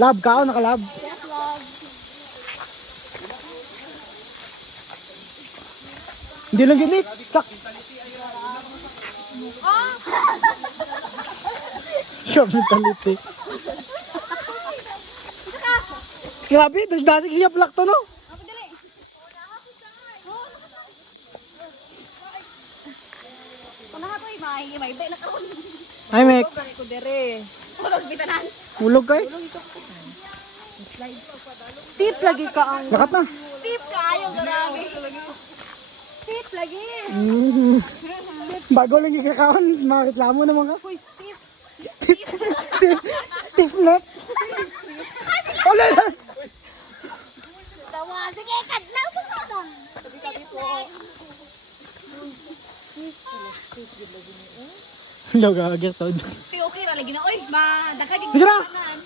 Lab ka o nakalab? Yes, love. Hindi lang gimik. Sak. Ah! Sure mentality. Grabe, nagdasig siya plak to no? Apa dali? Kunaha ko may bay na karon. Ay, Mek. Gari ko dere. Tulog bitanan. Hulog kay. Steep lagi ka ang. Lakat na. Steep kayo, grabe. Steep lagi. Bago lang ikakaon, makareklamo naman ka. Hoy, steep. Stiff neck. Wala lang. Tawa, sige, kadlaw po ka doon. Tabi-tabi po. Hello, gagawin to. Okay ra lagi na. Oy, madagka di Sige na. kanan.